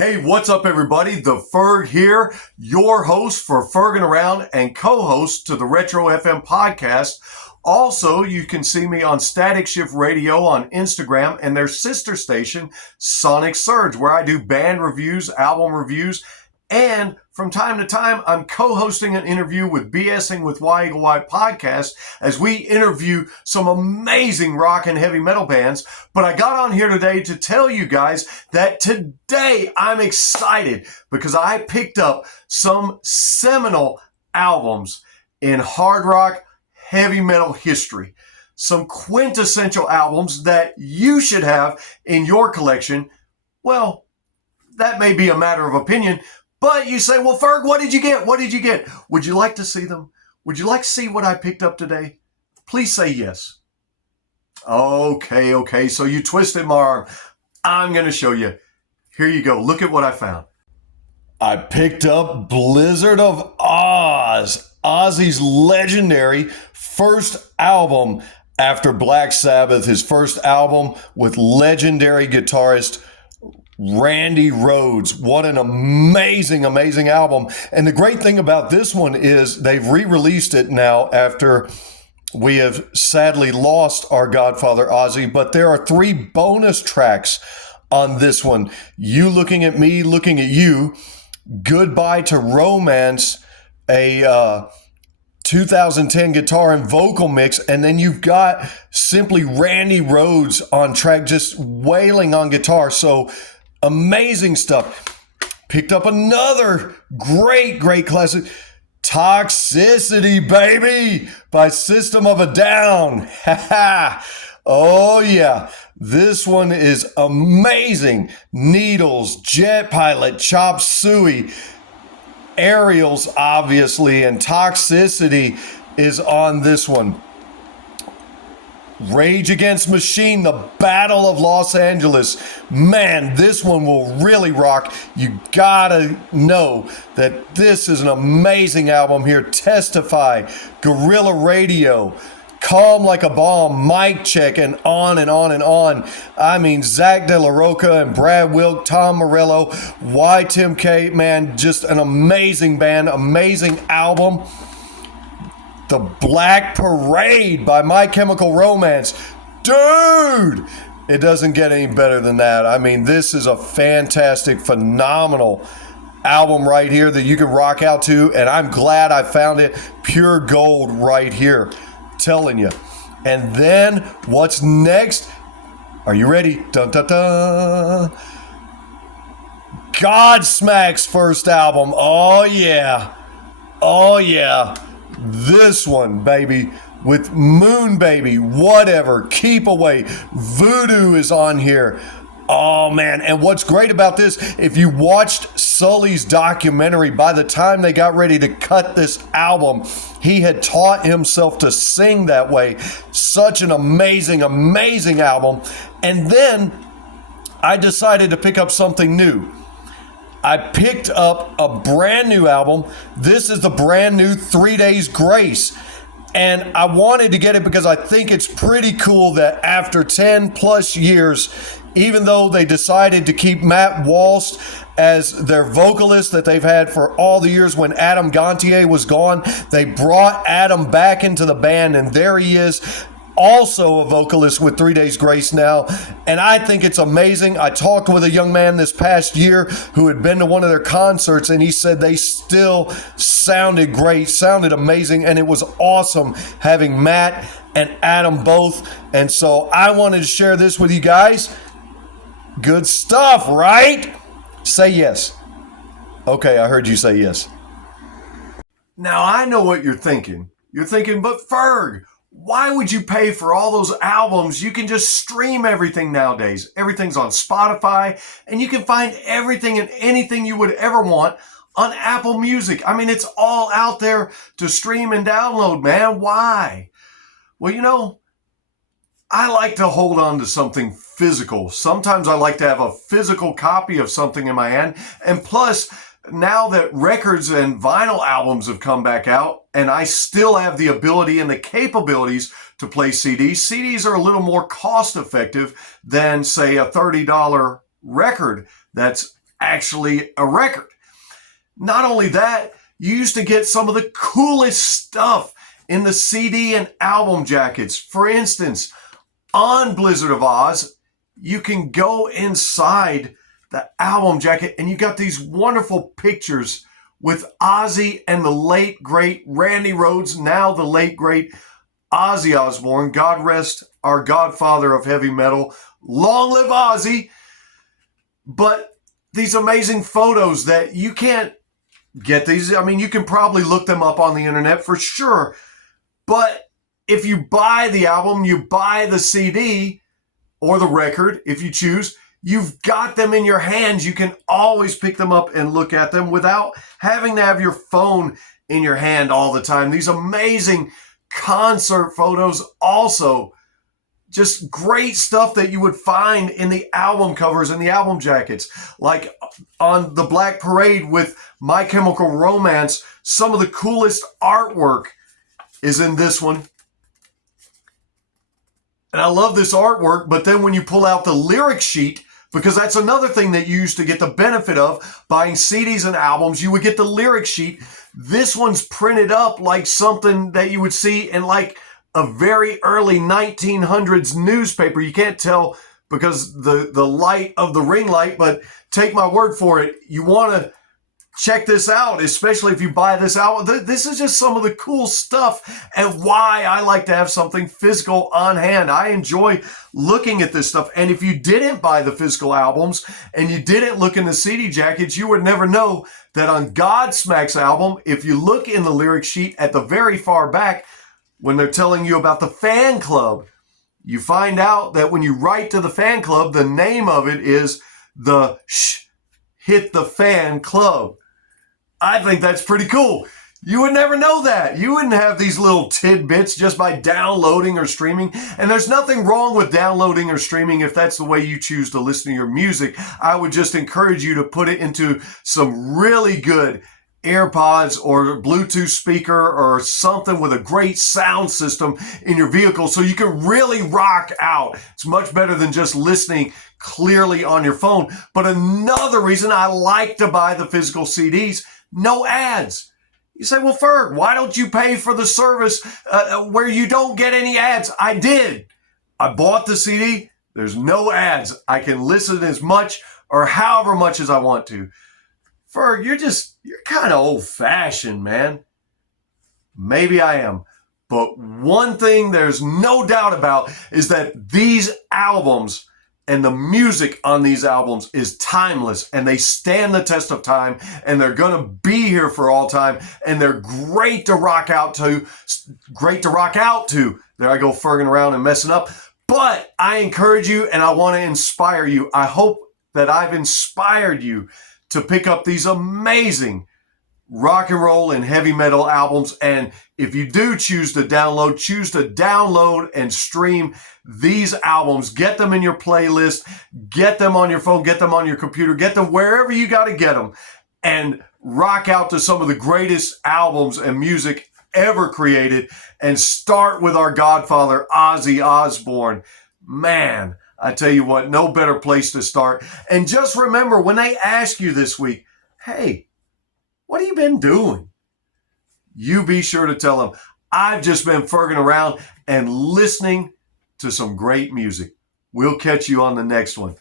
Hey, what's up, everybody? The Ferg here, your host for Ferging Around and co-host to the Retro FM podcast. Also, you can see me on Static Shift Radio on Instagram and their sister station, Sonic Surge, where I do band reviews, album reviews, and from time to time, I'm co-hosting an interview with ingWithY-Eagle-Y podcast as we interview some amazing rock and heavy metal bands. But I got on here today to tell you guys that today I'm excited because I picked up some seminal albums in hard rock, heavy metal history. Some quintessential albums that you should have in your collection. Well, that may be a matter of opinion. But you say, well, Ferg, what did you get? What did you get? Would you like to see them? Would you like to see what I picked up today? Please say yes. Okay. So you twisted my arm. I'm going to show you. Here you go. Look at what I found. I picked up Blizzard of Oz, Ozzy's legendary first album after Black Sabbath, his first album with legendary guitarist Randy Rhoads. What an amazing album. And the great thing about this one is they've re-released it now after we have sadly lost our godfather Ozzy, but there are 3 bonus tracks on this one. You Looking at Me, Looking at You, Goodbye to Romance, a 2010 guitar and vocal mix, and then you've got simply Randy Rhoads on track just wailing on guitar. So amazing stuff. Picked up another great classic, Toxicity, baby, by System of a Down. Oh yeah, this one is amazing. Needles, Jet Pilot, Chop Suey, Aerials, obviously, and Toxicity is on this one. Rage Against Machine, The Battle of Los Angeles. Man, this one will really rock. You gotta know that this is an amazing album here. Testify, Guerrilla Radio, Calm Like a Bomb, Mic Check, and on and on and on. I mean, Zach De La Rocha and Brad Wilk, Tom Morello, Y. Tim K. Man, just an amazing band, amazing album. The Black Parade by My Chemical Romance. Dude, it doesn't get any better than that. I mean, this is a fantastic, phenomenal album right here that you can rock out to, and I'm glad I found it. Pure gold right here. Telling you. And then what's next? Are you ready? Dun dun dun. Godsmack's first album. Oh yeah. This one, baby, with Moon Baby, Whatever, Keep Away, Voodoo is on here. Oh man, and what's great about this, if you watched Sully's documentary, by the time they got ready to cut this album, he had taught himself to sing that way. Such an amazing album. And then I decided to pick up something new. I picked up a brand new album. This is the brand new 3 Days Grace. And I wanted to get it because I think it's pretty cool that after 10 plus years, even though they decided to keep Matt Walsh as their vocalist that they've had for all the years when Adam Gontier was gone, they brought Adam back into the band, and there he is, also a vocalist with 3 Days Grace now, and I think it's amazing. I talked with a young man this past year who had been to one of their concerts, and he said they still sounded great, sounded amazing, and it was awesome having Matt and Adam both. And so I wanted to share this with you guys. Good stuff, right? Say yes. Okay, I heard you say yes. Now I know what you're thinking. You're thinking, but Ferg, why would you pay for all those albums? You can just stream everything nowadays. Everything's on Spotify, and you can find everything and anything you would ever want on Apple Music. I mean, it's all out there to stream and download, man. Why? Well, you know, I like to hold on to something physical. Sometimes I like to have a physical copy of something in my hand. And plus, now that records and vinyl albums have come back out, and I still have the ability and the capabilities to play CDs. CDs are a little more cost effective than, say, a $30 record that's actually a record. Not only that, you used to get some of the coolest stuff in the CD and album jackets. For instance, on Blizzard of Oz, you can go inside the album jacket and you got these wonderful pictures with Ozzy and the late, great Randy Rhoads, now the late, great Ozzy Osbourne. God rest our godfather of heavy metal. Long live Ozzy. But these amazing photos that you can't get these. I mean, you can probably look them up on the internet for sure. But if you buy the album, you buy the CD or the record, if you choose, you've got them in your hands. You can always pick them up and look at them without having to have your phone in your hand all the time. These amazing concert photos also. Just great stuff that you would find in the album covers and the album jackets. Like on the Black Parade with My Chemical Romance, some of the coolest artwork is in this one. And I love this artwork, but then when you pull out the lyric sheet, because that's another thing that you used to get the benefit of buying CDs and albums, you would get the lyric sheet. This one's printed up like something that you would see in like a very early 1900s newspaper. You can't tell because the light of the ring light, but take my word for it. You want to check this out, especially if you buy this album. This is just some of the cool stuff and why I like to have something physical on hand. I enjoy looking at this stuff. And if you didn't buy the physical albums and you didn't look in the CD jackets, you would never know that on Godsmack's album, if you look in the lyric sheet at the very far back, when they're telling you about the fan club, you find out that when you write to the fan club, the name of it is the Hit the Fan Club. I think that's pretty cool. You would never know that. You wouldn't have these little tidbits just by downloading or streaming. And there's nothing wrong with downloading or streaming if that's the way you choose to listen to your music. I would just encourage you to put it into some really good AirPods or Bluetooth speaker or something with a great sound system in your vehicle so you can really rock out. It's much better than just listening clearly on your phone. But another reason I like to buy the physical CDs, no ads. You say, well, Ferg, why don't you pay for the service where you don't get any ads? I did. I bought the CD. There's no ads. I can listen as much or however much as I want to. Ferg, you're kind of old-fashioned, man. Maybe I am. But one thing there's no doubt about is that these albums and the music on these albums is timeless, and they stand the test of time, and they're going to be here for all time, and they're great to rock out to. Great to rock out to. There I go, ferging around and messing up. But I encourage you, and I want to inspire you. I hope that I've inspired you to pick up these amazing rock and roll and heavy metal albums. And if you do choose to download and stream these albums. Get them in your playlist, get them on your phone, get them on your computer, get them wherever you got to get them, and rock out to some of the greatest albums and music ever created. And start with our godfather, Ozzy Osbourne. Man, I tell you what, no better place to start. And just remember, when they ask you this week, hey, what have you been doing? You be sure to tell them, I've just been ferging around and listening to some great music. We'll catch you on the next one.